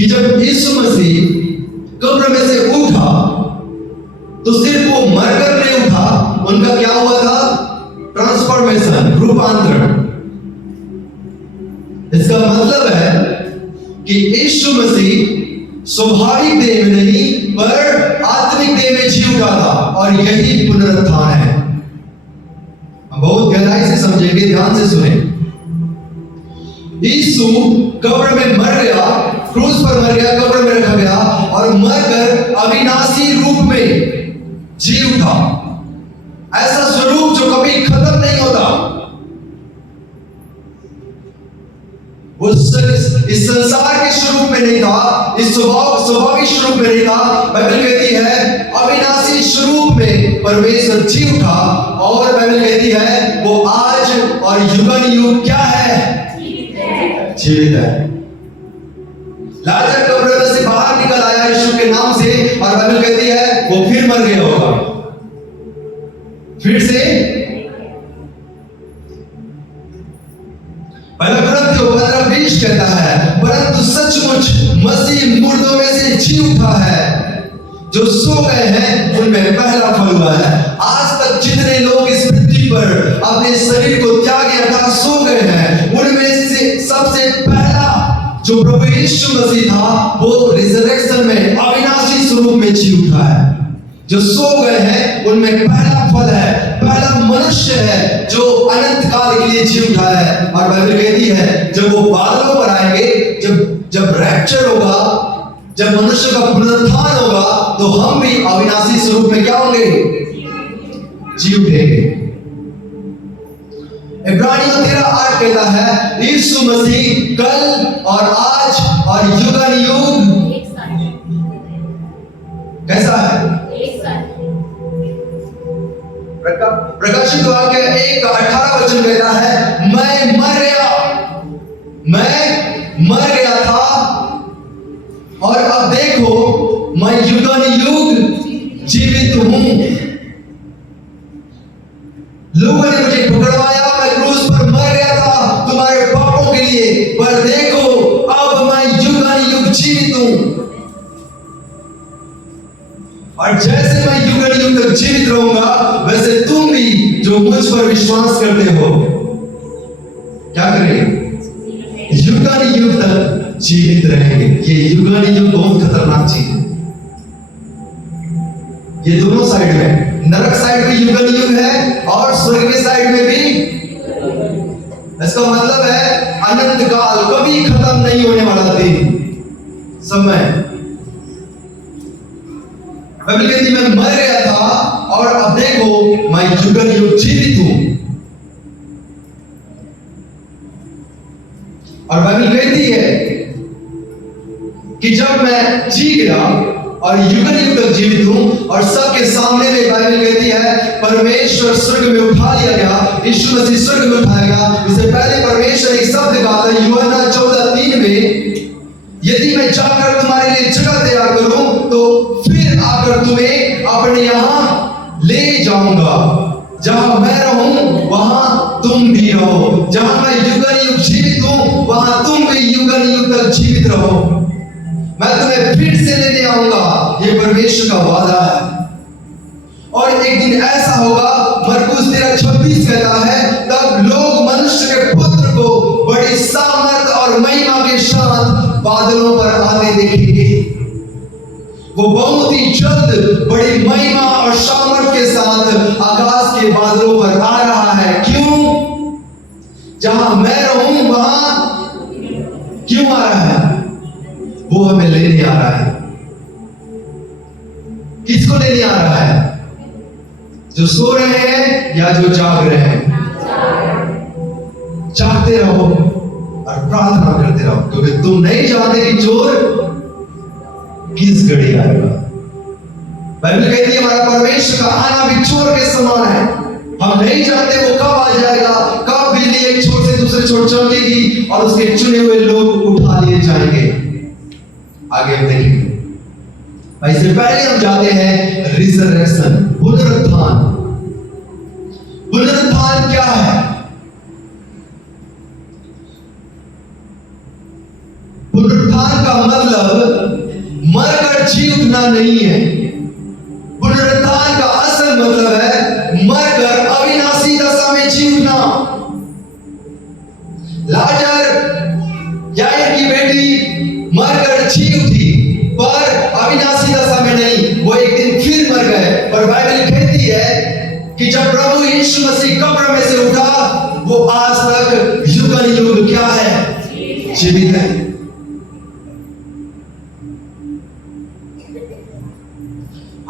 कि जब यीशु मसीह कब्र में से उठा तो सिर्फ वो मरकर नहीं उठा, उनका क्या हुआ था? ट्रांसफॉर्मेशन, रूपांतरण। इसका मतलब है कि यीशु मसीह स्वाभाविक देह में नहीं पर आत्मिक देह में जी उठा था, और यही पुनरुत्थान है। हम बहुत गहराई से समझेंगे, ध्यान से सुने। यीशु कब्र में मर गया, क्रूस पर मर गया, कब्र में रखा गया, और मरकर अविनाशी रूप में जी उठा। ऐसा स्वरूप जो कभी खत्म नहीं होता। वो इस संसार के स्वरूप में नहीं था, इस स्वाभाविक स्वरूप में नहीं था। बाइबल कहती है अविनाशी स्वरूप में परमेश्वर जी उठा, और बाइबल कहती है वो आज और युगन युग क्या है? जीवित है। लाजर कब्र में से बाहर निकल आया यीशु के नाम से, और बाइबल कहती है वो फिर मर गया होगा, फिर से। पहला कुरिन्थियों 15:20 कहता है परंतु सचमुच मसीह मुर्दों में से जी उठा है, जो सो गए हैं उनमें पहला फल हुआ है। आज तक जितने लोग इस पृथ्वी पर अपने शरीर को त्यागे अर्थात सो गए हैं, उनमें से सबसे पहला जो प्रभु यीशु मसीह था वो रिजरेक्शन में अविनाशी स्वरूप में जी उठा है। जो सो गए हैं उनमें पहला फल है, पहला मनुष्य है जो अनंत काल के लिए जी उठा है। और बाइबल कहती है जब वो बादलों पर आएंगे, जब रैप्चर होगा, जब मनुष्य का पुनरुत्थान होगा, तो हम भी अविनाशी स्वरूप में क्या होंगे? जी उठेंगे। इब्रानियों 13:8 कहता है यीशु मसीह कल और आज और युगन युग कैसा है? प्रकाशित वाक्य 1:18 कहता है मैं मर गया था, और अब देखो मैं युगन युग जीवित हूं। लोगों ने मुझे पकड़वाया, मैं क्रूस पर मर गया था तुम्हारे पापों के लिए, पर देखो अब मैं युगन युग जीवित हूं। और जैसे मैं युगन युग तक जीवित रहूंगा, वैसे तुम भी जो मुझ पर विश्वास करते हो क्या करेंगे? युगन युग तक जीवित रहेंगे। ये युगन युग बहुत खतरनाक चीज है। ये दोनों साइड में, नरक साइड में युगन युग है और स्वर्ग के साइड में भी। इसका मतलब है अनंत काल, कभी खत्म नहीं होने वाला दिन, समय। बाइबल कहती मैं मर गया था और अब देखो मैं युगन युग जीवित हूं। और बाइबल कहती है कि जब मैं जी गया और युगन युग तक जीवित हूं, और सबके सामने में बाइबल कहती है परमेश्वर स्वर्ग में उठा लिया गया, यीशु मसीह स्वर्ग में उठाया गया। इससे पहले परमेश्वर एक शब्द कहा था यूहन्ना 14:3 में, यदि मैं जाकर तुम्हारे लिए जगह तैयार करूं तो फिर आकर तुम्हें अपने यहां ले जाऊंगा। जहां मैं रहूं वहां तुम भी रहो, जहां मैं युगन युग जीवित हूं वहां तुम भी युगन युग तक जीवित रहो। मैं तुम्हें फिर से लेने आऊंगा, ये परमेश्वर का वादा है। और एक दिन ऐसा होगा, मरकुस 13:26 कहता है तब लोग मनुष्य के पुत्र को बड़ी सामर्थ और महिमा के साथ बादलों पर आते देखेंगे। वो बहुत ही जल्द बड़ी महिमा और सामर्थ के साथ आकाश के बादलों पर आ रहा है। क्यों? जहां मैं रहूं वहां क्यों आ रहा है? वो हमें लेने आ रहा है। किसको लेने आ रहा है? जो सो रहे हैं या जो जाग रहे हैं? जागते रहो और प्रार्थना करते रहो, क्योंकि तुम नहीं जानते कि चोर किस घड़ी आएगा। बाइबल कहती है हमारा परमेश्वर का आना भी चोर के समान है। हम नहीं जानते वो कब आ जाएगा, कब बिजली एक छोर से दूसरे छोर चमकेगी और उसके चुने हुए लोग उठा लिए जाएंगे। आगे हम देखेंगे। इससे पहले हम जाते हैं रिजरेक्शन, पुनरुत्थान। पुनरुत्थान क्या है? पुनरुत्थान पुनरुत्थान का मतलब मरकर जी उठना नहीं है। पुनरुत्थान का असल मतलब है मरकर अविनाशी दशा में जी उठना। लाजर याईर की बेटी मरकर जी उठी, पर अविनाशी दशा में नहीं, वो एक दिन फिर मर गए। और बाइबल कहती है कि जब प्रभु यीशु मसीह कब्र में से उठा, वो आज तक युग क्या है? जीवित है।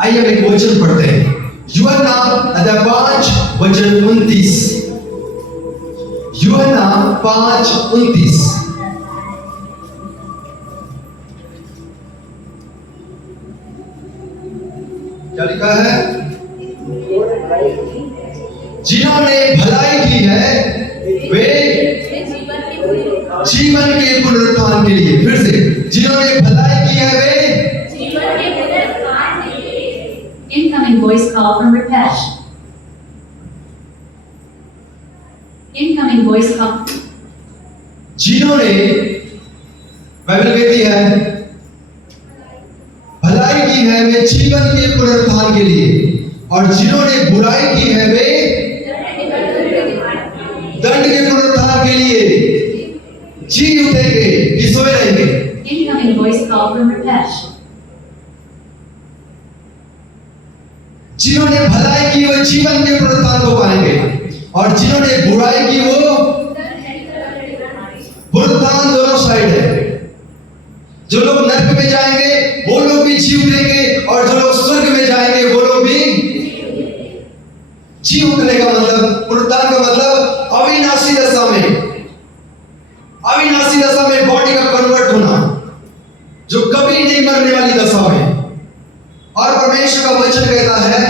आइए हम एक वचन पढ़ते हैं, यूहन्ना अध्याय 5 वचन 29। यूहन्ना 5:29। क्या लिखा है? जिन्होंने भलाई की है वे जीवन के पुनरुत्थान के लिए। फिर से, जिन्होंने भलाई की है वे जीवन के पुनरुत्थान के लिए। Incoming voice call from Rupesh. Incoming voice call. जिन्होंने, बाइबल कहती है भलाई की है वे जीवन के पुनरुत्थान के लिए, और जिन्होंने बुराई की है वे दंड के पुनरुत्थान के लिए जी उठेंगे कि सोए रहेंगे। Incoming voice call from Rupesh. जिन्होंने भलाई की वो जीवन के पुनरुत्थान को पाएंगे, और जिन्होंने बुराई की वो पुनरुत्थान दोनों साइड है। जो लोग नरक में जाएंगे वो लोग भी जी उठेंगे, और जो लोग स्वर्ग में जाएंगे वो लोग भी जी उठने का मतलब, पुनरुत्थान का मतलब अविनाशी दशा में, अविनाशी दशा में बॉडी का कन्वर्ट होना, जो कभी नहीं मरने वाली दशा में। और परमेश्वर का वचन कहता है,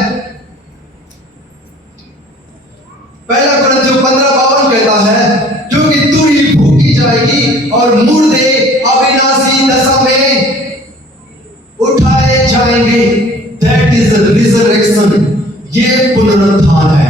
पहला कुरिन्थियों 15:52 कहता है, क्योंकि तुरही फूकी जाएगी और मुर्दे अविनाशी दशा में उठाए जाएंगे। दैट इज रिजरेक्शन, ये पुनरुत्थान है।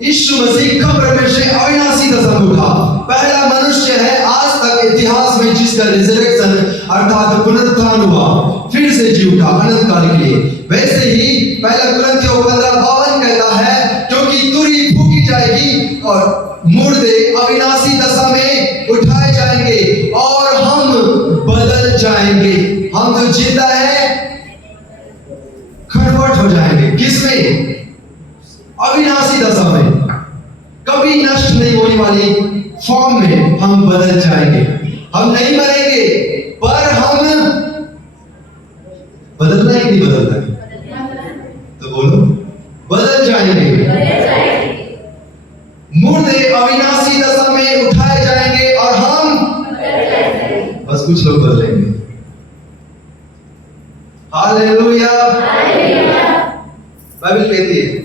यीशु मसीह कब्र में से अविनाशी दशा में उठा, पहला मनुष्य है आज तक इतिहास में जिसका रिजरेक्शन अर्थात पुनरुत्थान हुआ, फिर से जी उठा अनंत काल के लिए। वैसे ही पहला कुरिन्थियों 15:52 कहता है, क्योंकि तुरही फूकी जाएगी और मुर्दे अविनाशी दशा में उठाए जाएंगे और हम बदल जाएंगे। हम जो जिंदा है कन्वर्ट हो जाएंगे। किसमें? अविनाशी दशा में, कभी नष्ट नहीं होने वाली फॉर्म में हम बदल जाएंगे। हम नहीं मरेंगे, पर हम बदलना है कि नहीं बदलना है? तो बोलो, बदल जाएंगे। मुर्दे अविनाशी दशा में उठाए जाएंगे और हम बस कुछ लोग बदलेंगे। हालेलुया। बाइबल कहती है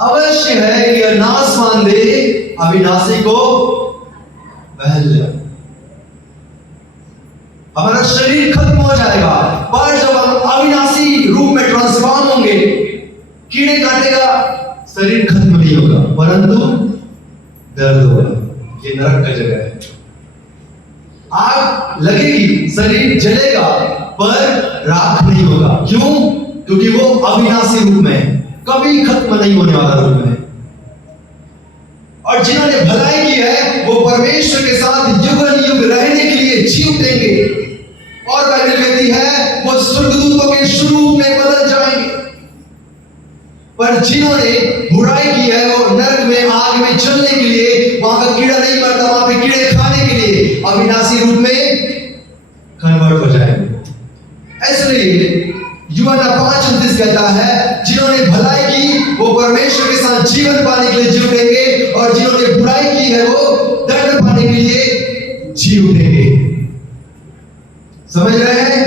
अवश्य है कि नाशवान दे अविनाशी को पहल ले। हमारा शरीर खत्म हो जाएगा, पर जब हम अविनाशी रूप में ट्रांसफॉर्म होंगे, कीड़े काटेगा, शरीर खत्म नहीं होगा, परंतु दर्द होगा। ये नरक का जगह है। आग लगेगी, शरीर जलेगा, पर राख नहीं होगा। क्यों? क्योंकि वो अविनाशी रूप में है, कभी खत्म नहीं होने वाला रूप में। और जिन्होंने भलाई की है वो परमेश्वर के साथ युग युग रहने के लिए जी उठेंगे। और बाइबल कहती है वो स्वर्गदूतों के स्वरूप में बदल जाएंगे। पर जिन्होंने बुराई की है वो नरक में आग में जलने के लिए, वहां का कीड़ा नहीं मरता, वहां पे कीड़े खाने के लिए अविनाशी रूप में कन्वर्ट हो जाएंगे। इसलिए यूहन्ना 5:29 कहता है, जिन्होंने भलाई की वो परमेश्वर के साथ जीवन पाने के लिए जी उठेंगे, और जिन्होंने बुराई की है वो दंड पाने के लिए जी उठेंगे। समझ रहे हैं?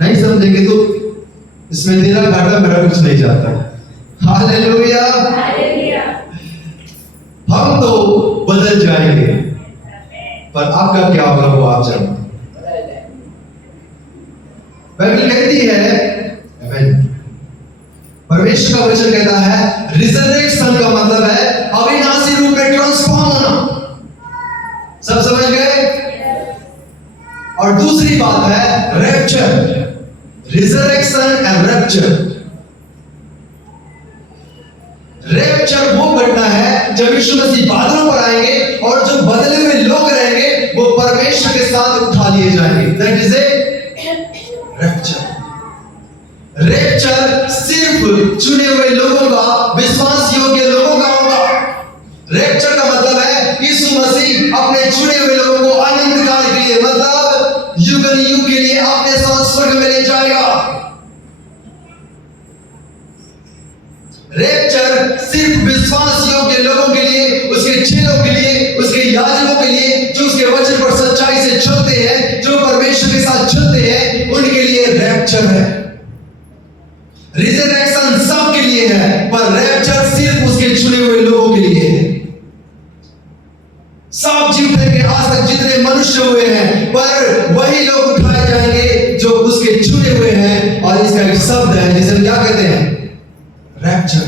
नहीं समझेंगे तो इसमें तेरा घाटा मेरा कुछ नहीं जाता। हालेलुया। हम तो बदल जाएंगे, पर आपका क्या होगा वो आप जानते। बाइबल कहती है, परमेश्वर का वचन कहता है रिजरेक्शन का मतलब है बात है rapture, resurrection and rapture. Rapture वो घटना है जब यीशु मसीह बादलों पर आएंगे और जो बदले हुए लोग रहेंगे वो परमेश्वर के साथ उठा लिए जाएंगे। That is a rapture. Rapture सिर्फ चुने हुए लोगों का, विश्वास योग्य लोगों का होगा। रैप्चर का मतलब है यीशु मसीह अपने चुने हुए लोगों को अनंत काल के लिए, मतलब युग युग के लिए अपने साथ स्वर्ग में ले जाएगा। रैप्चर सिर्फ विश्वास योग्य लोगों के लिए, उसके चेलों के लिए, उसके याजकों के लिए, जो उसके वचन पर सच्चाई से चलते हैं, जो परमेश्वर के साथ चलते हैं, उनके लिए रैप्चर है। रिजरेक्शन सबके लिए है, पर रैप्चर सिर्फ उसके चुने हुए लोगों के लिए है। सब जी उठेंगे, आज तक जितने मनुष्य हुए हैं, पर वही लोग उठाए जाएंगे जो उसके चुने हुए हैं। और इसका एक शब्द है जिसे क्या कहते हैं? रैप्चर।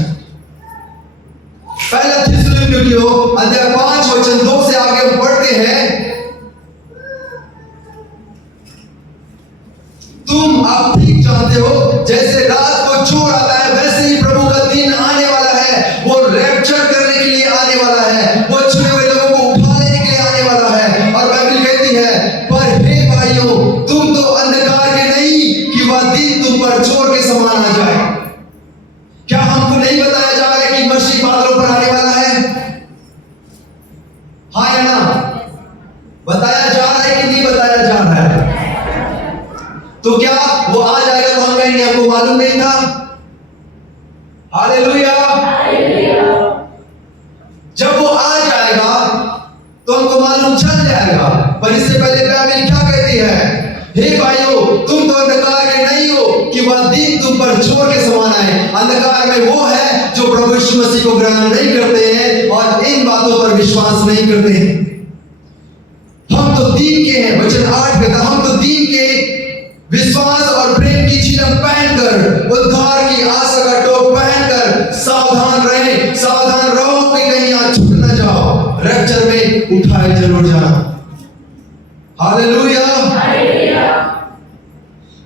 पहला थिस्सलुनीकियों अध्याय 5 वचन 2 से आगे हम पढ़ते हैं, तुम अब ठीक जानते हो जैसे रात को चोर आता है, वैसे ही प्रभु का दिन आने वाला है। वो रैप्चर करने के लिए आने वाला है, वो चुने हुए लोगों को उठाने के लिए आने वाला है। और बाइबल कहती है, पर हे भाइयों, तुम तो अंधकार के नहीं कि वह दिन तुम पर चोर के समान आ जाए। क्या हमको नहीं बताया जा रहा है कि मसीह बादलों पर आने वाला है? हाँ या ना? बताया जा रहा है कि नहीं बताया जा रहा है? तो क्या वो आ जाएगा तो हम कहेंगे हमको मालूम नहीं था? हालेलुया। जब वो आ जाएगा तो हमको मालूम चल जाएगा। पर इससे पहले बाइबल क्या कहती है? हे भाइयों, तुम तो अंधकार के नहीं हो कि वह दिन तुम पर चोर के समान आए। अंधकार में वो है जो प्रभु यीशु मसीह को ग्रहण नहीं करते हैं और इन बातों पर विश्वास नहीं करते हैं। हम तो दीन के हैं, वचन 8 कहता, हम तो दीन के विश्वास और प्रेम की झिलम पहनकर, उद्धार की आशा का टोप पहनकर सावधान रहें, सावधान रहो कि कहीं आज छूट न जाओ, रैप्चर में उठाए जरूर जाना। हालेलुया।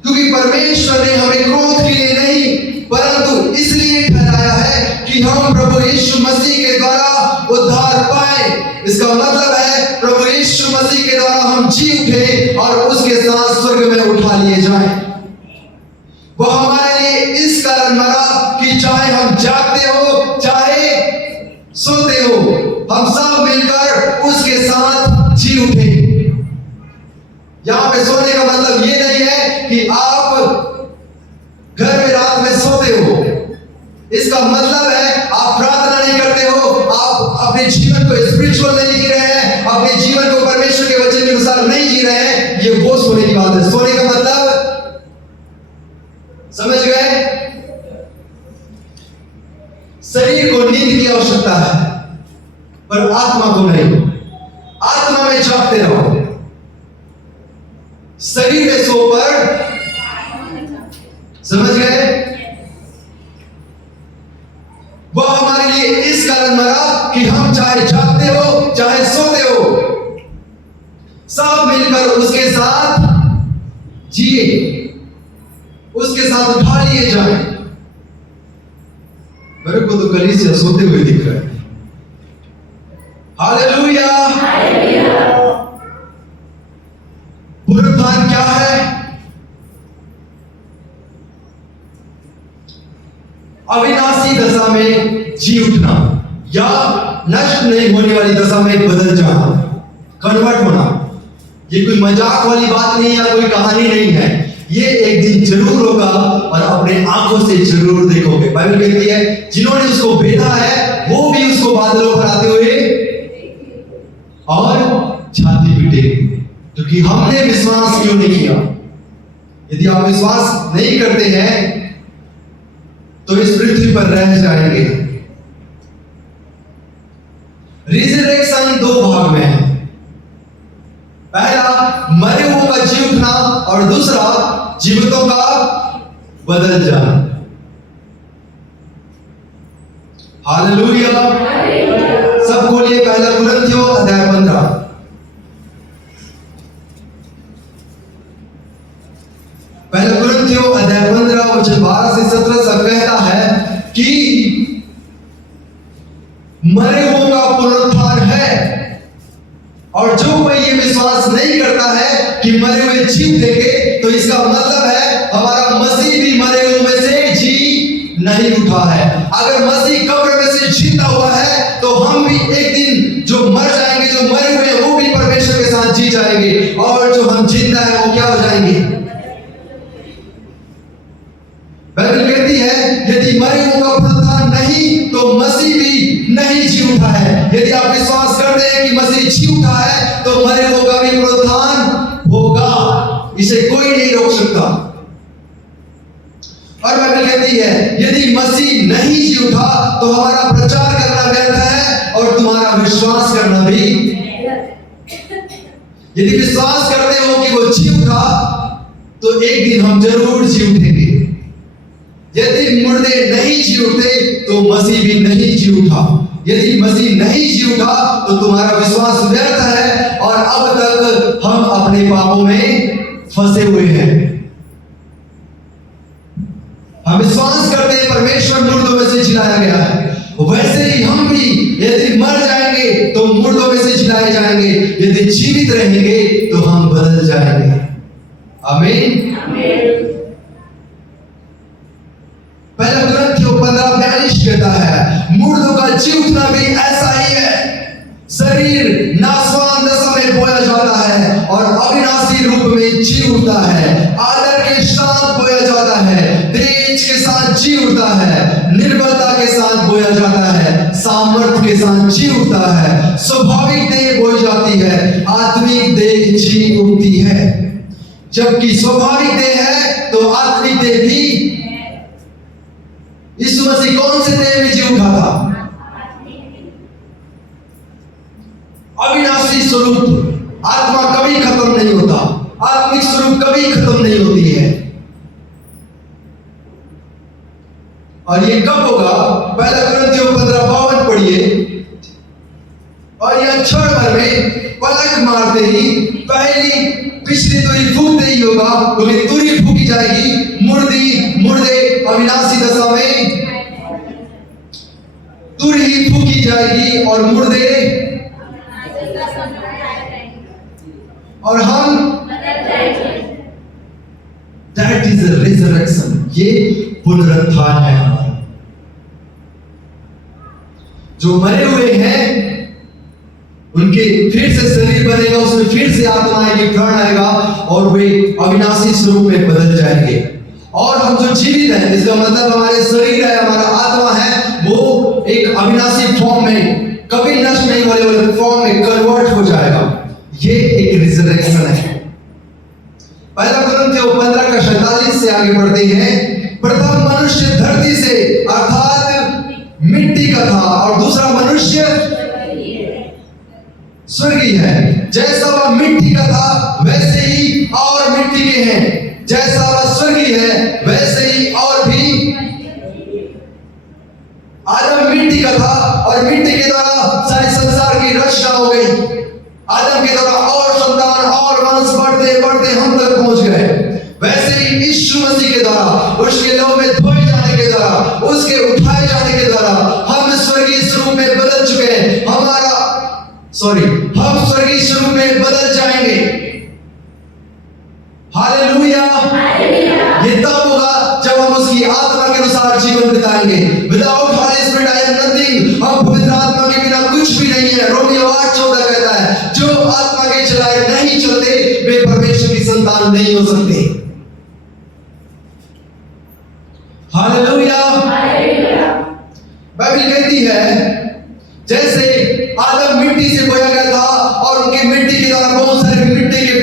क्योंकि परमेश्वर ने हमें क्रोध के लिए नहीं, परंतु इसलिए ठहराया है कि हम प्रभु यीशु मसीह के द्वारा उद्धार पाए। इसका मतलब है प्रभु यीशु मसीह के द्वारा हम जी उठे और उसके साथ स्वर्ग में उठा लिए जाएं। वह हमारे लिए इस कारण मरा कि चाहे हम जागते हो चाहे सोते हो, हम सब मिलकर उसके साथ जी उठे। यहां पे सोने का मतलब ये नहीं है कि आप घर में रात में सोते हो। इसका मतलब है आप प्रार्थना नहीं करते हो, आप अपने जीवन को स्पिरिचुअल नहीं जी रहे हैं, अपने जीवन को परमेश्वर के वचन के अनुसार नहीं जी रहे हैं। ये वो सोने की बात है। सोने का मतलब समझ गए? शरीर को नींद की आवश्यकता है पर आत्मा को नहीं। आत्मा में जागते रहो, शरीर में सोकर, समझ गए? वह हमारे लिए इस कारण मरा कि हम चाहे जागते हो चाहे सोते हो, सब मिलकर उसके साथ जिए, उसके साथ उठा लिए जाए। मेरे को तो कलीसिया सोते हुए दिख रहा है। हालेलुया। पुनरुत्थान क्या है? अविनाशी दशा में जी उठना या नष्ट नहीं होने वाली दशा में बदल जाना, कन्वर्ट होना। ये कोई मजाक वाली बात नहीं है, कोई कहानी नहीं है। ये एक दिन जरूर होगा और अपने आंखों से जरूर देखोगे। बाइबल कहती है जिन्होंने उसको भेदा है वो भी उसको बादलों पर आते हुए और छाती पीटेंगे, क्योंकि हमने विश्वास क्यों नहीं किया। यदि आप विश्वास नहीं करते हैं तो इस पृथ्वी पर रह जाएंगे। रिजरेक्शन 2 भाग में है। पहला मरे हुओं का जी उठना और दूसरा जीवितों का बदल जाना। हालेलुया। सब खोलिए पहला कुरिन्थियों अध्याय 15। मरे हुओं का पुनरुत्थान है। और जो कोई ये विश्वास नहीं करता है कि मरे हुए जी उठेंगे, तो इसका मतलब है हमारा मसीह भी मरे हुए में से जी नहीं उठा है। अगर मसीह कब्र में से जिंदा हुआ है, तो हम भी एक दिन जो मर जाएंगे, जो मरे हुए हैं, वो भी परमेश्वर के साथ जी जाएंगे, और जो हम जिंदा है वो क्या हो जाएंगे? बाइबल कहती है यदि मरे हुओं का पुनरुत्थान नहीं, तो मसीह भी नहीं जी उठा है। यदि आप विश्वास करते हैं कि मसीह जी उठा है, तो मरे हुओं का भी पुनरुत्थान होगा, इसे कोई नहीं रोक सकता। और बाइबल कहती है यदि मसीह नहीं जी उठा, तो हमारा प्रचार करना व्यर्थ है और तुम्हारा विश्वास करना भी। यदि विश्वास करते हो कि वो जी उठा, तो एक दिन हम जरूर जी उठेंगे। यदि मुर्दे नहीं जी उठते, तो मसीह भी नहीं जी उठा। यदि मसीह नहीं जी उठा, तो तुम्हारा विश्वास व्यर्थ है और अब तक हम अपने पापों में फंसे हुए हैं। हम विश्वास करते हैं परमेश्वर मुर्दों में से जिलाया गया है, वैसे ही हम भी यदि मर जाएंगे तो मुर्दों में से जिलाए जाएंगे, यदि जीवित रहेंगे तो हम बदल जाएंगे। आमीन। पहला कुरिन्थियों 15:42 कहता है मुर्दों का जी उठना भी ऐसा ही है। शरीर नाशवान दशा में बोया जाता है और अविनाशी रूप में जी उठता है। आदर के साथ बोया जाता है, तेज के साथ जी उठता है, निर्बलता के साथ बोया जाता है, सामर्थ्य के साथ जी उठता है। स्वाभाविक देह बोई जाती है, आत्मिक देह जी उठती है। जबकि स्वाभाविक देह है तो आत्मिक देह भी। यीशु मसीह कौन से देह में जी उठा था? अविनाशी स्वरूप। आत्मा कभी खत्म नहीं होता, आत्मिक स्वरूप कभी खत्म नहीं होती है। और ये कब होगा? पहला कुरिन्थियों 15:52 पढ़िए। और यह क्षण भर में पलक मारते ही पहली पिछली तुरी फूकते ही होगा, क्योंकि तुरी फूकी जाएगी, मुर्दे अविनाशी दशा में तुरी फूकी जाएगी और मुर्दे और हम दैट इज अ रिजरेक्शन। ये पुनरुत्थान है हमारा। जो मरे हुए हैं उनके फिर से शरीर बनेगा, उसमें फिर से आत्मा आएगी, प्राण आएगा और वे अविनाशी स्वरूप में बदल जाएंगे। और हम जो जीवित हैं, इसका मतलब हमारे शरीर है, हमारा आत्मा है, वो एक अविनाशी फॉर्म में, कभी नष्ट नहीं होने वाले फॉर्म में कन्वर्ट हो जाएगा। ये एक रिजरेक्शन है। पहला कुरिन्थियों 15:47 से आगे बढ़ते हैं। प्रथम मनुष्य धरती से अर्थात मिट्टी का था और दूसरा मनुष्य स्वर्गीय है। जैसा वह मिट्टी का था वैसे ही और मिट्टी के हैं, जैसा वह स्वर्गीय है वैसे ही और भी। आदम मिट्टी का था और मिट्टी के द्वारा सारे संसार की रचना हो गई। आदम के द्वारा और संतान और वंश बढ़ते बढ़ते हम तक पहुंच गए। वैसे ही यीशु मसीह के द्वारा, उसके लहू में धोए जाने के द्वारा, उसके उठाए जाने के द्वारा हम स्वर्गीय स्वरूप में बदल चुके हैं। हम स्वर्गीय स्वरूप में बदल जाएंगे। हालेलुया। ये तब होगा जब हम उसकी आत्मा के अनुसार जीवन बिताएंगे। Without holy spirit I am nothing. हम पवित्र आत्मा के बिना कुछ भी नहीं है। रोमियो 8:14 कहता है जो आत्मा के चलाए नहीं चलते वे परमेश्वर की संतान नहीं हो सकते। हालेलुया। बाइबल कहती है जैसे आदम मिट्टी से बोया गया था और उनकी मिट्टी के द्वारा बहुत सारे मिट्टी के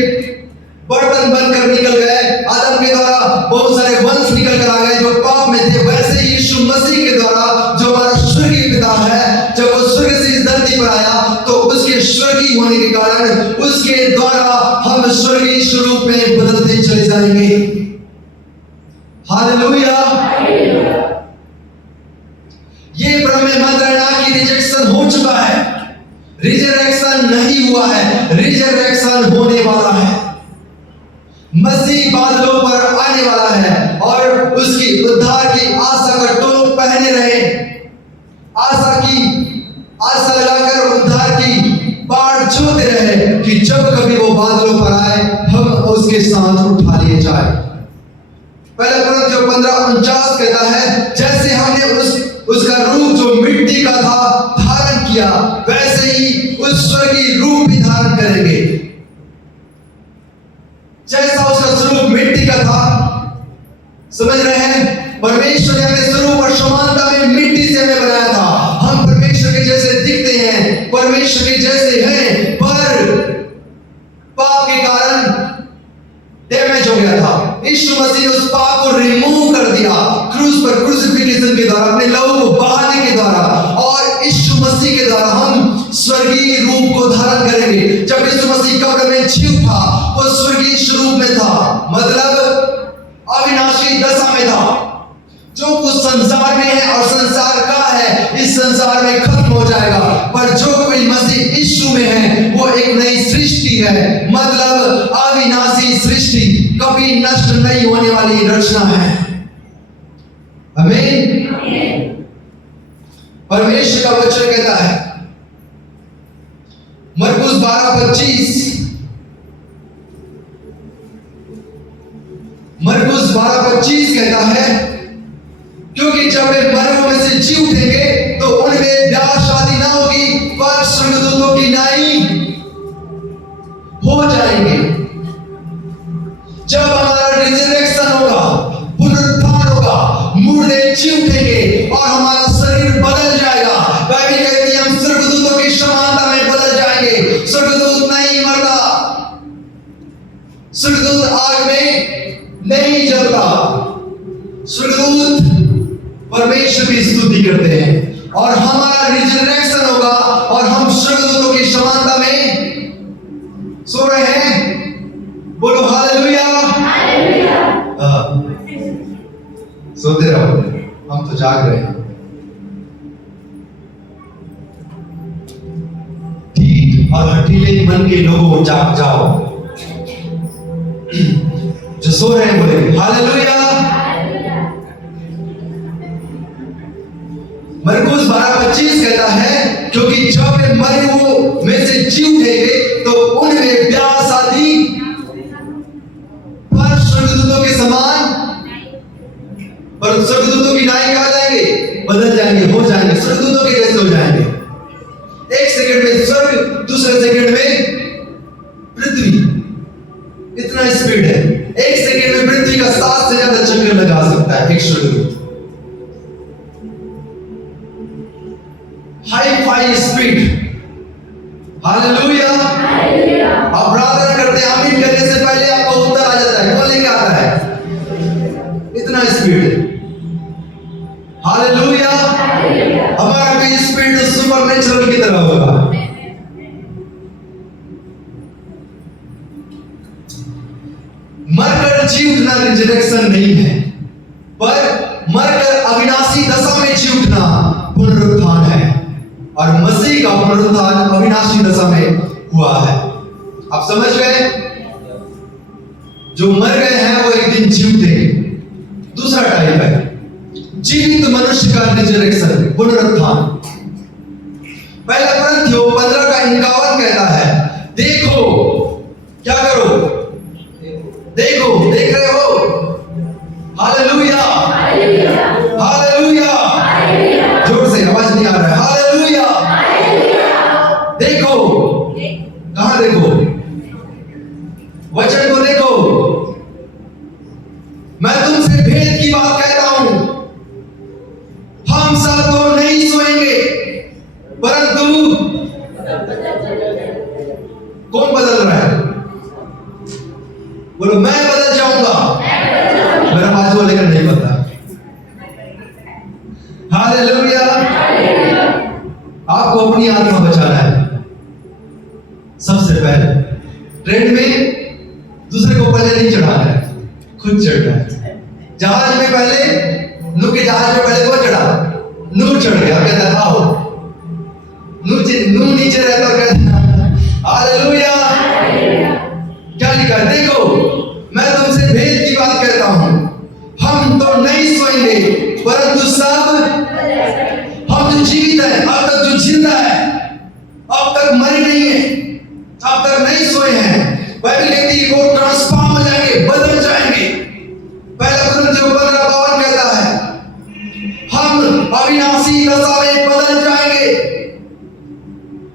बर्तन बनकर निकल गए, आदम के द्वारा बहुत सारे वंश निकल कर आ गए जो पाप में थे, वैसे ही यीशु मसीह के द्वारा जो हमारा स्वर्गीय पिता है, जब वो स्वर्ग से इस धरती पर आया तो उसके स्वर्गीय होने के कारण उसके द्वारा हम स्वर्गीय स्वरूप में बदलते चले जाएंगे। हालेलुया। ये ब्रह्म मंत्र की रिजेक्शन हो चुका है, रिजरेक्शन नहीं हुआ है, रिजरेक्शन होने वाला है। मसीह बादलों पर आने वाला है और उसकी उद्धार की आशा का टोप पहने रहे। आशा की आशा लगाकर उद्धार की बाढ़ जोते रहे कि जब कभी वो बादलों पर आए हम उसके साथ उठा लिए जाए। पहला कुरिन्थियों 15:49 कहता है, जैसे हमने उसका रूप जो मिट्टी का था धारण किया, वैसे ही उस स्वर्गीय रूप भी धारण करेंगे। जैसा उसका स्वरूप मिट्टी का था, समझ रहे हैं? परमेश्वर ने अपने स्वरूप और समानता में मिट्टी से हमें बनाया था। हम परमेश्वर के जैसे दिखते हैं, परमेश्वर के जैसे हैं, पर पाप के कारण डैमेज हो गया था। यीशु मसीह ने उस पाप को रिमूव कर दिया क्रूस पर, क्रूसिफिकेशन के द्वारा, अपने लहू को बहाने के द्वारा, और यीशु मसीह के द्वारा हम स्वर्गीय रूप को धारण करेंगे। जब यीशु मसीह कब्र में जीव था, वो स्वर्गीय स्वरूप में था, मतलब अविनाशी दशा में था। जो कुछ संसार में है और संसार का है, इस संसार में खत्म हो जाएगा, पर जो कोई मसीह यीशु में है वो एक नई सृष्टि है, मतलब अविनाशी सृष्टि, कभी नष्ट नहीं होने वाली रचना है। आमीन। परमेश्वर का वचन कहता है मरकुस 12:25, मरकुस 12:25 कहता है, क्योंकि जब वे मरे हुए में से जी उठेंगे तो उनमें ब्याह शादी ना होगी, पर स्वर्गदूतों की नाई हो जाएंगे। जब हमारा रिजरेक्शन होगा, पुनरुत्थान होगा, मुर्दे जी उठेंगे और हमारा शरीर बदल जाएगा। बाइबल कहती है हम स्वर्गदूतों की समानता में बदल जाएंगे। स्वर्गदूत नहीं मरता, स्वर्गदूत आग में नहीं जलता, स्वर्गदूत परमेश्वर की स्तुति करते हैं, और हमारा रिजरेक्शन होगा और हम स्वर्गदूतों की समानता में सो रहे हैं। बोलो हालेलुया। सोते रहो, हम तो जाग रहे हैं। ठीक और हठीले मन के लोगों जाग जाओ, जो सो रहे हैं बोले हालेलुया। मरकुस 12:25 कहता है, क्योंकि जब वे मरे हुए में से जी उठेंगे तो उनमें ब्याह शादी, पर स्वर्गदूतों के समान, पर स्वर्गदूतों की नाई कहा जाएंगे, बदल जाएंगे, हो जाएंगे, स्वर्गदूतों के जैसे हो जाएंगे। एक सेकंड में स्वर्ग, दूसरे सेकंड में पृथ्वी, इतना स्पीड है। एक सेकंड में पृथ्वी का 7 से ज्यादा चक्कर लगा सकता है एक स्वर्गदूत। Hi fi speed. हालेलुया। आप प्रार्थना करते हैं, आमीन करने से पहले आपको उत्तर आ जाता है, कौन लेके आता है? इतना स्पीड। हालेलुया। हमारा भी स्पीड सुपरनेचुरल की तरह होगा। मरकर जी उठना रिजरेक्शन नहीं है, पर मरकर अविनाशी दशा में जी उठना पुनरुत्थान है, और मसीह का पुनरुत्थान अविनाशी दशा में हुआ है। आप समझ गए? जो मर गए हैं वो एक दिन जी उठेंगे। दूसरा टाइप है जीवित मनुष्य का रिजरेक्शन, पुनरुत्थान। पहला कुरिन्थियों 15:51 कहता है, देखो, क्या करो? देखो, देख रहे हो? हालेलुया, हालेलुया, जोर से, आवाज नहीं आ रहा है। हालेलुया, देखो, कहां देखो? वचन को देखो। मैं तुमसे भेद की बात कहता हूं, हम सब तो नहीं सोएंगे, परंतु कौन बदल रहा है? बोलो मैं बदल जाऊंगा। मेरा बाजू वाले का नहीं पता। हालेलुया। आपको अपनी आत्मा बचाना है। सबसे पहले ट्रेन में दूसरे को पहले नहीं चढ़ाना है, खुद चढ़ना है। जहाज में पहले, नूह के जहाज में पहले कौन चढ़ा? नूह चढ़ गया, कहता आओ। नूह नीचे रहता और कहता हालेलुया। क्या लिखा है? देखो, मैं तुमसे भेद की बात कहता हूं, हम तो नहीं सोएंगे, परंतु सब, हम जो जीवित है, अब तक जो जिंदा है, अब तक मरे नहीं है, अब तक नहीं सोए हैं, बाइबल कहती है वो ट्रांसफॉर्म हो जाएंगे, बदल जाएंगे। पहला कुरिन्थियों 15:52 कहता है हम अविनाशी दशा में बदल जाएंगे।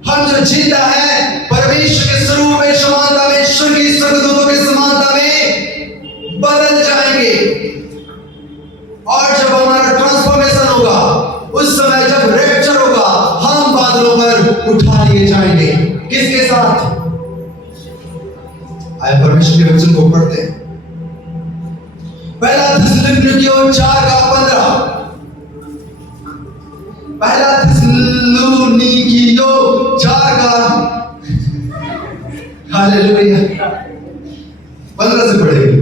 हम जो जिंदा है परमेश्वर के स्वरूप में, समानता में, ईश्वर की स्वर्गदूतों के समानता में बदल जाएंगे। और जब हमारा ट्रांसफॉर्मेशन होगा, उस समय जब रैप्चर होगा, हम बादलों पर उठा लिए जाएंगे। किसके साथ? आए परमेश्वर के वचन को पढ़ते हैं। पहला थिस्सलुनीकियों 4:15, पहला थिस्सलुनीकियों 4 हालेलुया 15 से पढ़ेंगे।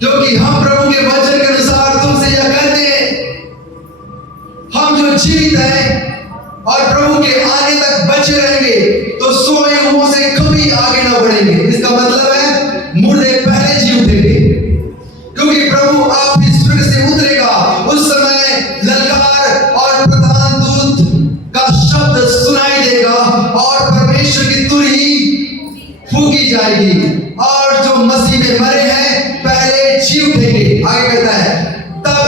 क्योंकि हम प्रभु के वचन के अनुसार तुमसे यह कहते हैं, हम जो जीवित हैं और प्रभु के आगे तक बचे रहेंगे तो सोए हुओं से कभी आगे न बढ़ेंगे। इसका मतलब है मुर्दे पहले जी उठेंगे, क्योंकि प्रभु आप इस स्वर्ग से उतरेगा। उस समय ललकार और प्रधान दूत का शब्द सुनाई देगा और परमेश्वर की तुरही फूकी जाएगी और जो मसीह में मरे हैं पहले जी उठेंगे। आगे कहता है तब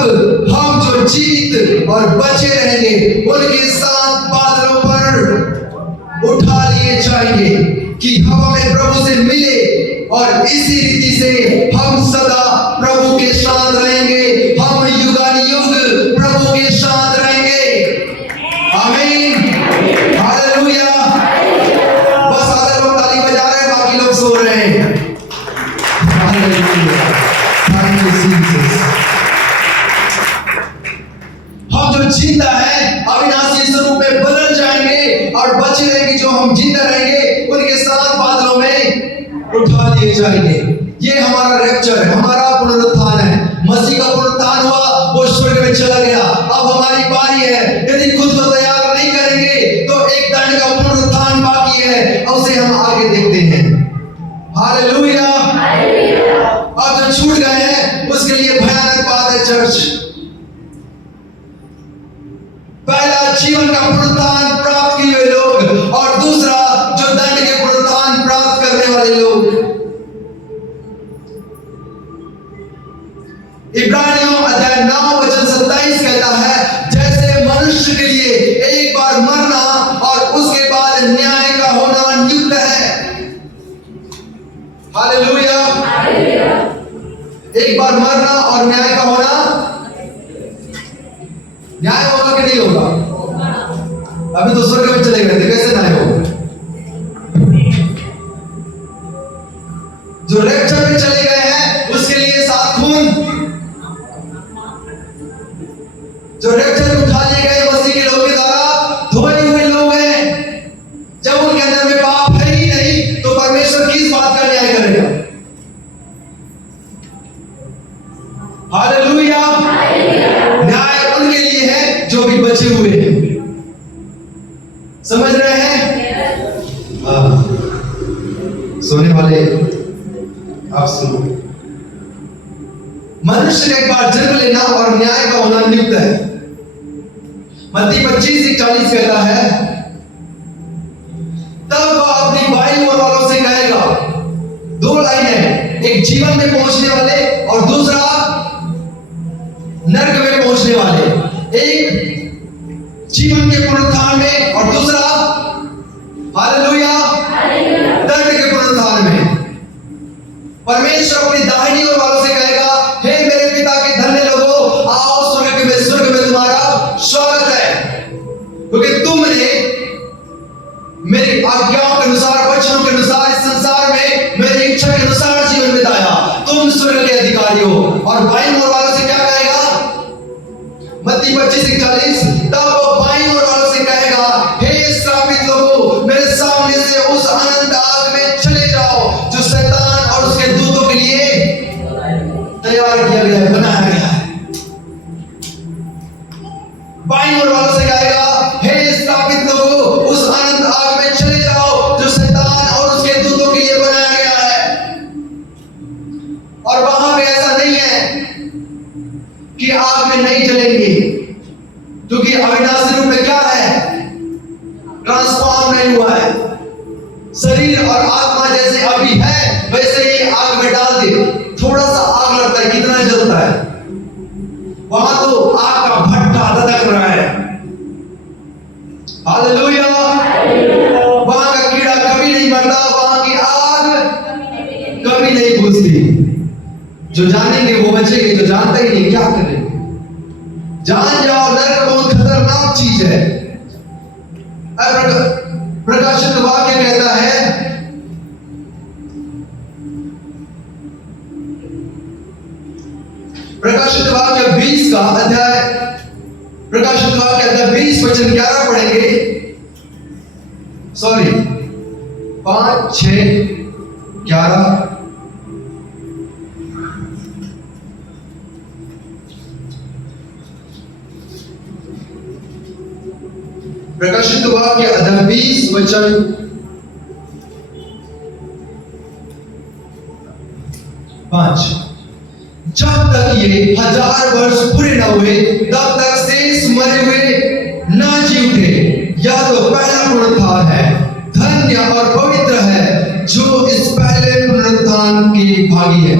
हम जो जीवित और बचे रहेंगे उनके साथ बादलों पर उठा लिए जाएंगे कि हम हमें प्रभु से मिले, और इसी रीति से हम सदा प्रभु के साथ रहेंगे। हम युगानुयुग प्रभु के साथ रहेंगे। आमीन, हालेलुया। बस आधा लोग ताली बजा रहे हैं, बाकी लोग सो रहे हैं। Hallelujah, thank you Jesus. हम जो जिंदा है अविनाशी स्वरूप में बदल जाएंगे और बचे रहेंगे। जो हम जिंदा रहेंगे उनके साथ बादलों में उठा लिए जाएंगे। ये हमारा रैप्चर है, हमारा पुनरुत्थान है। मसीह का पुनरुत्थान हुआ, वो स्वर्ग में चला गया। अब हमारी बारी है। यदि खुद को तैयार नहीं करेंगे तो एक दंड का पुनरुत्थान बाकी है, उसे हम आगे देखते हैं। हालेलुया। अब जो छूट गए हैं उसके लिए भयानक बात है चर्च। पहला जीवन का पुनरुत्थान प्राप्त किए हुए लोग, और दूसरा जो दंड के पुनरुत्थान प्राप्त करने वाले लोग। इब्रानियों अध्याय 9 वचन 27 कहता है जैसे मनुष्य के लिए एक बार मरना और उसके बाद न्याय का होना नियुक्त है। हालेलुया। एक बार मरना और न्याय का होना, न्याय होगा कि नहीं होगा? अभी तो स्वर्ग में चले गए थे, कैसे न्याय होगा? जो रैप्चर में चले गए हैं उसके लिए 7 खून, जो रैप्चर में उठा लिए गए मसीह के लोगों के द्वारा धोए हुए लोग हैं। जब उनके अंदर में पाप है ही नहीं तो परमेश्वर किस बात का न्याय करेगा? हालेलुया। न्याय उनके लिए है जो भी बचे हुए हैं। समझ रहे हैं? सोने वाले आप सुनो। मनुष्य का एक बार जन्म लेना और न्याय का होना नियुक्त है। मत्ती 25:40 कहता है तब वह अपनी बाई ओर वालों से कहेगा। 2 लाइन है, एक जीवन में पहुंचने वाले और दूसरा नरक में पहुंचने वाले। एक जीवन के पुनरुत्थान में और दूसरा हालेलुया दंड के पुनरुत्थान में। परमेश्वर अपनी दाहिनी ओर वालों से कहेगा हे मेरे पिता के धन्य लोगों, आओ स्वर्ग में तुम्हारा स्वागत है, क्योंकि तुमने मेरी आज्ञाओं के अनुसार, वचनों के अनुसार इस संसार में मेरी इच्छा के अनुसार जीवन बिताया। तुम स्वर्ग के अधिकारी हो। और बाईं ओर वालों से क्या कहेगा? मत्ती 25:41 तब वो बाईं ओर वालों से कहेगा हे श्रापित लोगों, मेरे सामने से उस अनंत आग में चले जाओ जो शैतान और उसके दूतों के लिए तैयार किया गया है, बनाया गया है। बाईं ओर वालों से कहेगा हे श्रापित लोगों, उस अनंत आग में चले जाओ जो शैतान और उसके दूतों के लिए बनाया गया है। और वहां पे ऐसा नहीं है कि आग में नहीं जलेंगे, क्योंकि अविनाशी ट्रांसफॉर्म नहीं हुआ है। शरीर और आत्मा जैसे अभी है वैसे ही आग में डाल दे, थोड़ा सा आग लगता है, कितना जलता है, वहां तो आग का भट्टा धधक रहा है। हालेलुया। वहां का कीड़ा कभी नहीं मरता, वहां की आग कभी नहीं बुझती। जो जानेंगे वो बचेंगे, जो जानते ही नहीं क्या करेंगे। जान जाओ, नरक बहुत खतरनाक चीज है। प्रकाशित वाक्य कहता है, प्रकाशित वाक्य 20 का अध्याय, प्रकाशित वाक्य अध्याय 20 वचन 11 पढ़ेंगे। सॉरी 5, 6, 11। प्रकाशित वाक्य अध्याय 20 वचन 5। जब तक ये 1000 वर्ष पूरे न हुए तब तक शेष मरे हुए ना जी उठे। यह तो पहला पुनरुत्थान है। धन्य और पवित्र है जो इस पहले पुनरुत्थान के भागी है।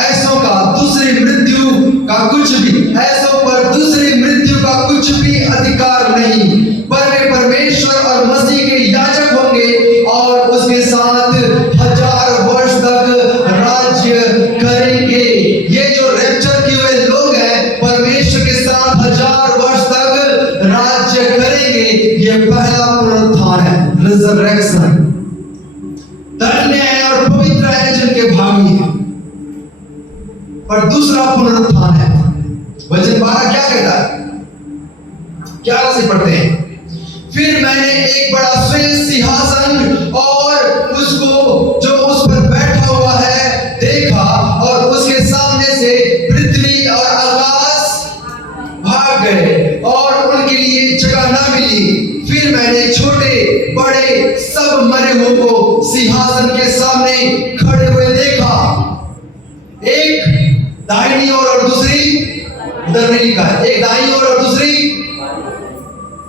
ऐसों का दूसरी मृत्यु का कुछ भी, ऐसों पर दूसरी मृत्यु का कुछ भी अधिकार नहीं, पर वे परमेश्वर और मसीह के याजक होंगे और उसके साथ 1000 वर्ष तक राज्य करेंगे। ये जो रैप्चर किए हुए लोग हैं परमेश्वर के साथ 1000 वर्ष तक राज्य करेंगे। ये पहला पुनरुत्थान है, रिजरेक्शन। धन्य है और पवित्र है जिनके भागी है। पर दूसरा पुनरुत्थान है। वचन 12 क्या कहता है? 11 से पढ़ते हैं। फिर मैंने एक बड़ा श्रेष्ठ सिंहासन और उसको जो उस पर बैठा हुआ है देखा, और उसके सामने से पृथ्वी और आकाश भाग गए और उनके लिए जगह ना मिली। फिर मैंने छोटे बड़े सब मरे हुए को सिंहासन के सामने खड़े हुए देखा, एक दाहिनी ओर और दूसरी, उधर नहीं लिखा है, एक दाहिनी ओर और दूसरी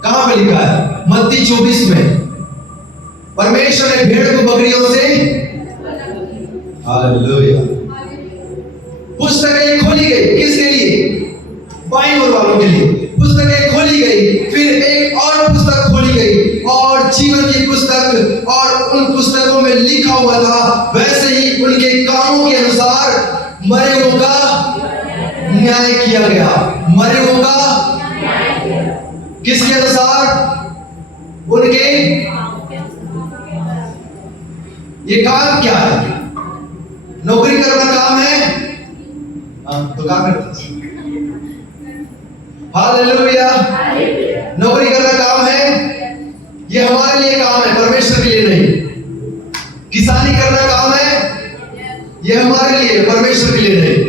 कहां पे लिखा है? मत्ती 24 में। परमेश्वर ने भेड़ को बकरियों से, हालेलुया, पुस्तकें खोली गई। किसके लिए? बाईं ओर वालों के लिए पुस्तकें खोली गई। फिर एक और पुस्तक खोली गई और जीवन की पुस्तक, और उन पुस्तकों में लिखा हुआ था वैसे ही उनके कामों के अनुसार मरे हुओं का न्याय किया गया। मरे हुओं का किसके अनुसार? उनके। ये काम क्या है? नौकरी करना काम है? तो क्या करते? हालेलुया। नौकरी करना काम है? ये हमारे लिए काम है, परमेश्वर के लिए नहीं। किसानी करना काम है? ये हमारे लिए, परमेश्वर के लिए नहीं।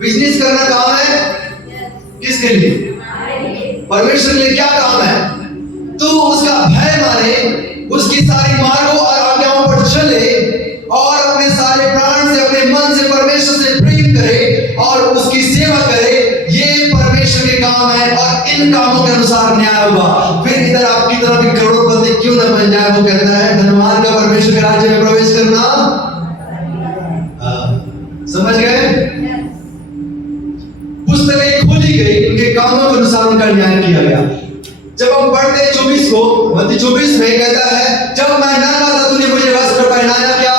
बिजनेस करना काम है? किसके लिए? परमेश्वर के लिए। क्या काम है? तू उसका भय माने, उसकी सारी मार्गों और आज्ञाओं पर चले और अपने सारे प्राण से, अपने मन से परमेश्वर से प्रेम करे और उसकी सेवा करे। ये परमेश्वर के काम है और इन कामों के अनुसार न्याय होगा। फिर इधर आपकी तरह भी करोड़पति क्यों न बन जाए। वो कहता है धनवान का परमेश्वर के राज्य में प्रवेश करना। समझ गए? पुस्तकें खोली गई, उनके कामों के अनुसार उनका न्याय किया गया। जब हम पढ़ते हैं 24 को, मत्ती 24 में कहता है, जब मैं नंगा था तूने मुझे वस्त्र पहनाया क्या?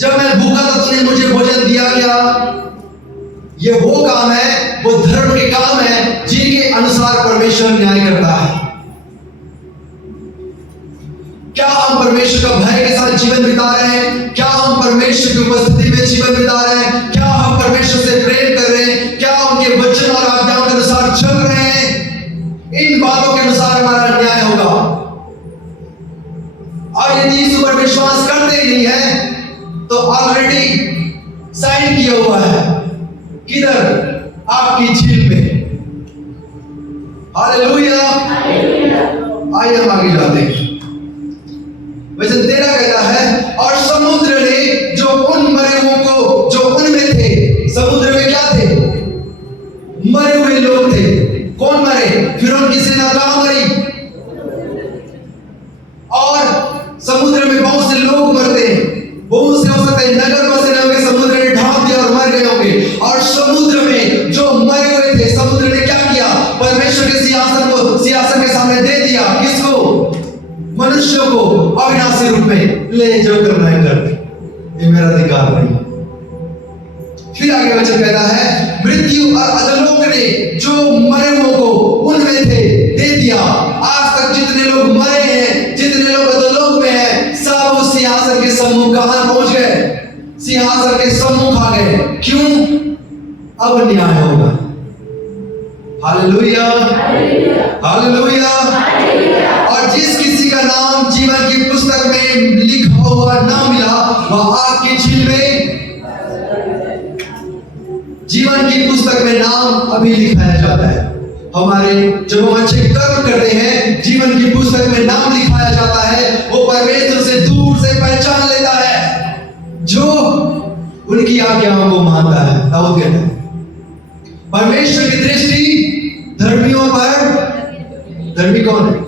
जब मैं भूखा था तूने मुझे भोजन दिया क्या? ये वो काम है, वो धर्म के काम है जिनके अनुसार परमेश्वर न्याय करता है। क्या हम परमेश्वर का भय के साथ जीवन बिता रहे हैं? क्या हम परमेश्वर की उपस्थिति में जीवन बिता रहे हैं? क्या हम परमेश्वर से प्रेम कर रहे हैं? क्या उनके वचन और आज्ञाओं के अनुसार चल रहे हैं? इन बातों के अनुसार हमारा न्याय होगा। और यदि इस पर विश्वास करते ही नहीं है तो ऑलरेडी साइन किया हुआ है। किधर? आपकी झील में। हालेलुया। आइए हम आगे जाते हैं। वचन 13 कहता है, और समुद्र ने जो उन मरे हुओं को जो उनमें थे, समुद्र में क्या थे? मरे हुए लोग थे। कौन मरे? फिरौन की सेना कहां मरी? मनुष्यों को अविनाशी रूप में ले जो करना है कर, ये मेरा अधिकार नहीं। फिर आगे वचन कहता है, मृत्यु और अधोलोक ने जो मरे हुओं को उनमें थे दे दिया। आज तक जितने लोग मरे हैं, जितने लोग अधोलोक में हैं, सब उस सिंहासन के सम्मुख कहां पहुंच गए? सिंहासन के सम्मुख आ गए। क्यों? अब न्याय होगा। Hallelujah, hallelujah. और जिस किसी का नाम जीवन की पुस्तक में लिखा हुआ ना मिला, वह आग की झील में, जीवन की पुस्तक में नाम अभी लिखाया जाता है। हमारे जब हम अच्छे कर्म करते हैं, जीवन की पुस्तक में नाम लिखाया जाता है। वो परमेश्वर से दूर से पहचान लेता है जो उनकी आज्ञाओं को मानता है। दाऊद कहता है, परमेश्वर की दृष्टि धर्मियों पर, धर्मी कौन है?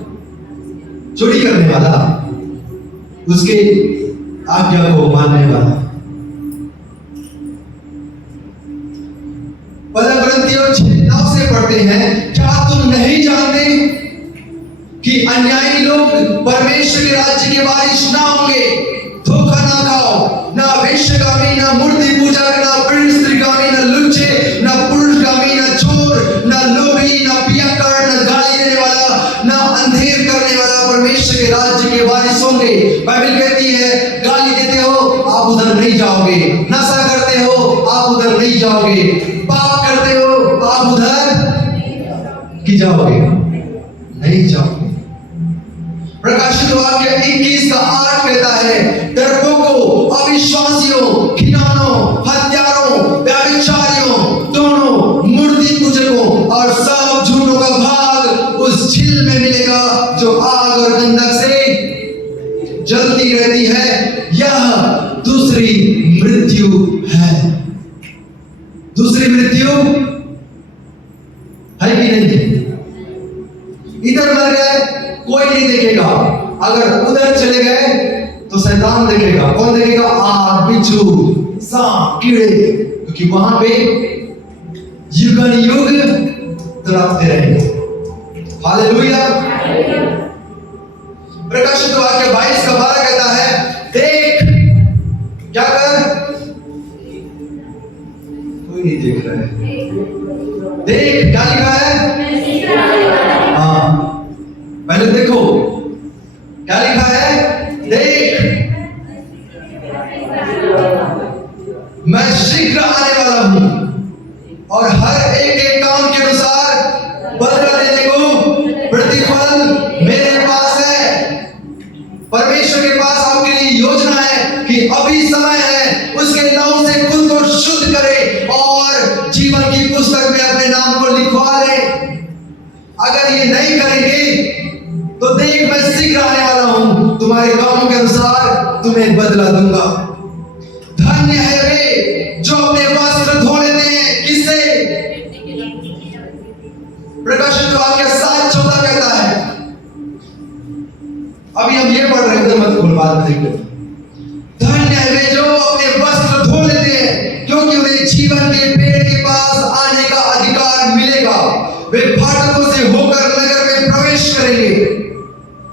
चोरी करने वाला, उसके आज्ञा को मानने वाला। Corinthians 6:9 से पढ़ते हैं, क्या तुम नहीं जानते कि अन्यायी लोग परमेश्वर के राज्य के वारिस ना होंगे? धोखा ना खाओ, ना वेश्यागामी, ना मूर्ति पूजक, ना परस्त्रीगामी, ना लुच्चे, ना पुरुषगामी, ना चोर, ना लोभी, ना पियक्कड़, ना गाली देने वाला, ना अंधेर करने वाला परमेश्वर के राज्य के वारिस होंगे। बाइबल कहती है, गाली देते हो आप उधर नहीं जाओगे, नशा करते हो आप उधर नहीं जाओगे, पाप करते हो आप उधर की जाओगे, नहीं जाओगे। प्रकाशित वाक्य 21:8 कहता है, डरपोकों, अविश्वासियों, घिनौनों, हत्यारों, व्यभिचारियों, दोनों मूर्ति पूजकों और सब झूठों का भाग उस झील में मिलेगा जो आग और गंधक से जलती रहती है। यह दूसरी मृत्यु है। दूसरी मृत्यु है कि नहीं? इधर मर गए कोई नहीं देखेगा, अगर उधर चले गए तो शैतान देखेगा। कौन देखेगा? आग, बिच्छू, सांप, कीड़े, क्योंकि वहां पे युगन युग तड़पते रहेंगे। हालेलुया। प्रकाशित वाक्य 22:12 कहता है, देख, क्या कर? कोई नहीं देख रहा है। देख, क्या लिखा है? हाँ, पहले देखो क्या लिखा है। देख, मैं शीघ्र आने वाला हूं और हर एक के काम के अनुसार बदला देने को प्रतिफल मेरे पास है। परमेश्वर के पास आपके लिए योजना है कि अभी समय है, उसके लहू से खुद को शुद्ध करे और जीवन की पुस्तक में अपने नाम को लिखवा ले। अगर ये नहीं करेंगे तो देख, मैं शीघ्र आने वाला हूं, तुम्हारे कामों के अनुसार तुम्हें बदला दूंगा। धन्य है वे जो अपने वस्त्र धो लेते हैं। किससे? प्रकाशित वाक्य 7:14 कहता है। अभी हम ये पढ़ रहे हैं, मत भूल, बात देख लो। धन्य है वे जो अपने वस्त्र धो लेते हैं, क्योंकि उन्हें जीवन के पेड़ के पास आने का अधिकार मिलेगा। वे फाटकों से होकर नगर में प्रवेश करेंगे।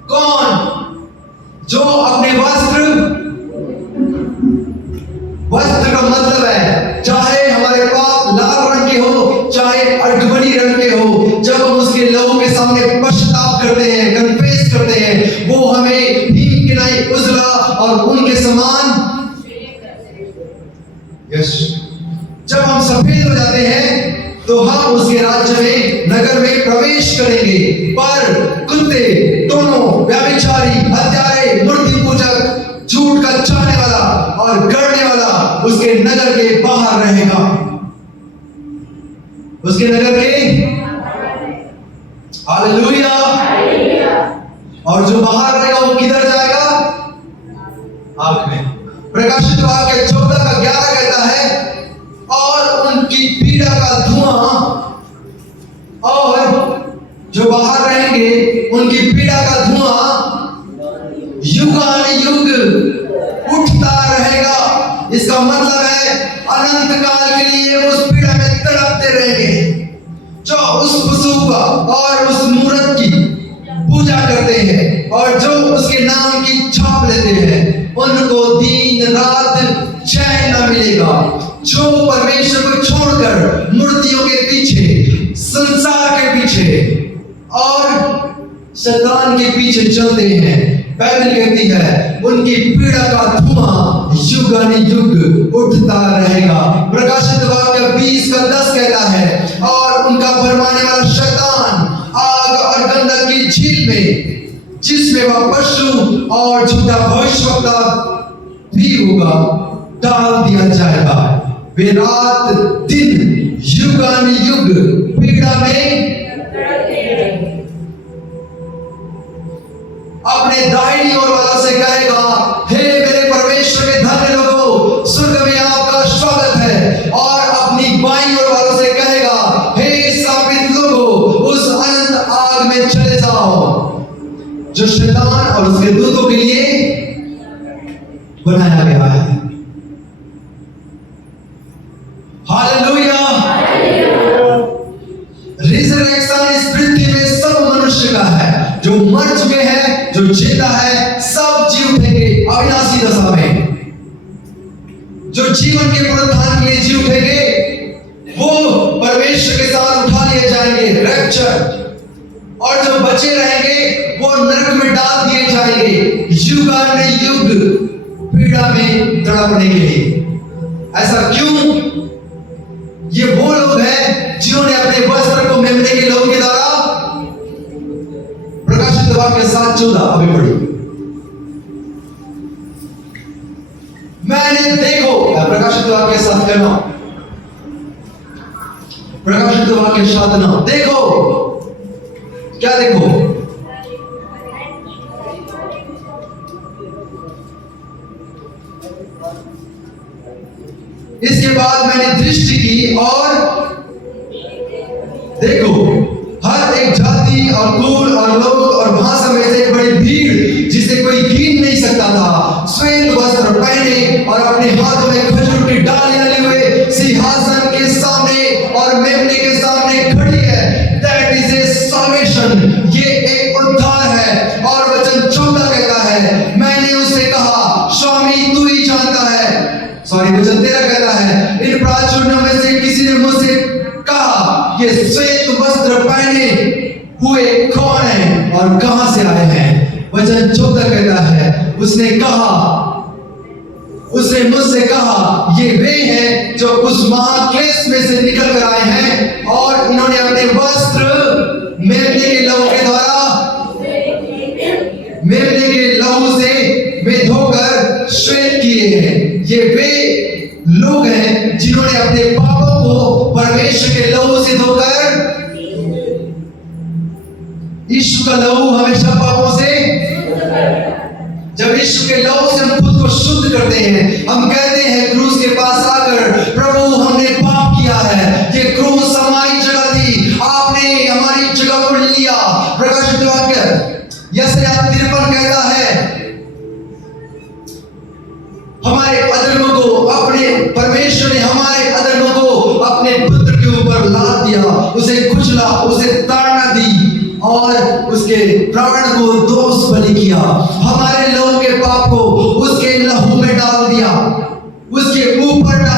कौन? जो अपने वस्त्र का मतलब है, चाहे हमारे पाप लाल रंग के हो, चाहे अर्धमणि रंग के हो, जब हम उसके लहू के सामने पश्चाताप करते हैं, कन्फेस करते हैं, वो हमें हीन के नहीं उजला और उनके समान। यस, जब हम सफेद हो जाते हैं तो हम उसके राज्य में, नगर में प्रवेश करेंगे। पर कुत्ते, दोनों, व्यभिचारी, हत्यारे, मूर्ति पूजक, झूठ का चाहने वाला और गढ़ने वाला उसके नगर के बाहर रहेगा। उसके नगर के, हालेलुया। और जो बाहर रहेगा वो किधर जाएगा? आग में। प्रकाशित वाक्य 14:11 कहता है, और उनकी पीड़ा का धुआं, और जो बाहर रहेंगे उनकी पीड़ा का धुआं युगानुयुग उठता रहेगा। इसका मतलब है अनंत काल के लिए उस पीड़ा में तड़पते रहेंगे। जो उस पशु का और उस मूर्त की पूजा करते हैं और जो उसके नाम की छाप लेते हैं, उनको दिन रात चैन न मिलेगा। जो परमेश्वर को छोड़कर मूर्तियों के पीछे, संसार के पीछे और शैतान के पीछे चलते हैं, बाइबल कहती है उनकी पीड़ा का धुआं युगानुयुग उठता रहेगा। प्रकाशित वाक्य 20:10 कहता है, और उनका भरमाने वाला शैतान आग और गंधक की झील में, जिसमें वह पशु और झूठा भविष्यवक्ता भी होगा, डाल दिया जाएगा। वे रात दिन युगानुयुग पीड़ा में अपने दाहिनी ओर वालों से कहेगा, हे मेरे परमेश्वर के धन्य लोगों, स्वर्ग में आपका स्वागत है। और अपनी बाईं ओर वालों से कहेगा, हे श्रापित लोगों, उस अनंत आग में चले जाओ जो शैतान और उसके दूतों के लिए बनाया गया है। हालेलुया। रिजरेक्शन इस पृथ्वी में सब मनुष्य का है, जो मर चुके हैं, जो जिंदा है, सब जी उठेंगे अविनाशी दशा में। जो जीवन के पुनरुत्थान के लिए जी उठेंगे वो परमेश्वर के साथ उठा लिए जाएंगे, रैप्चर। और जो बचे रहेंगे वो नरक में डाल दिए जाएंगे युगानुयुग पीड़ा में तड़पने के लिए। ऐसा क्यों? ये वो लोग हैं जिन्होंने अपने वस्त्र को मेमने के लहू के द्वारा, प्रकाशित वाक्य 7:14 अभी पढ़ी, मैंने देखो, प्रकाशित वाक्य 7:9, प्रकाशित वाक्य 7:9, देखो, क्या देखो? इसके बाद मैंने दृष्टि की और देखो, हर एक जाति और कुल और लोग और भाषा में से एक बड़ी भीड़, जिसे कोई गिन नहीं सकता था, श्वेत वस्त्र पहने और अपने हाथों में खजूर की डालियां लिए हुए सिंहासन के सामने और मेमने के सामने खड़ी है। दैट इज ए सल्वेशन, ये एक उद्धार है। और वचन 14 कहता है, मैंने उससे कहा, स्वामी तू ही जानता है। वचन 13 कहता है, इन प्राचीनों में से किसी ने मुझसे कहा, ये श्वेत वस्त्र पहने हुए कौन है और कहां से आए हैं? वचन 14 कहता है, उसने मुझसे कहा, ये वे हैं जो उस महाक्लेश में से निकल कर आए हैं और इन्होंने अपने वस्त्र मेमने के लहू के द्वारा, मेमने के लहू से वे धोकर श्वेत किए हैं। ये वे लोग हैं जिन्होंने अपने पापों को परमेश्वर के लहू से धोकर, यीशु का लहू हमेशा पापों से, जब यीशु के लहू से हम खुद को शुद्ध करते हैं, हम कहते हैं क्रूस के पास आकर, प्रभु हमने पाप किया है, ये क्रूस हमारी जगह थी, आपने हमारी जगह को लिया। प्रकाशित वाक्य यशायाह 53 कहता है, हमारे अधर्मों को अपने परमेश्वर ने हमारे अधर्मों को अपने पुत्र के ऊपर लाद दिया, उसे कुचला, उसे ताड़ना दी और उसके प्राण को दोष बलि किया। हमारे लोगों के पाप को उसके लहू में डाल दिया, उसके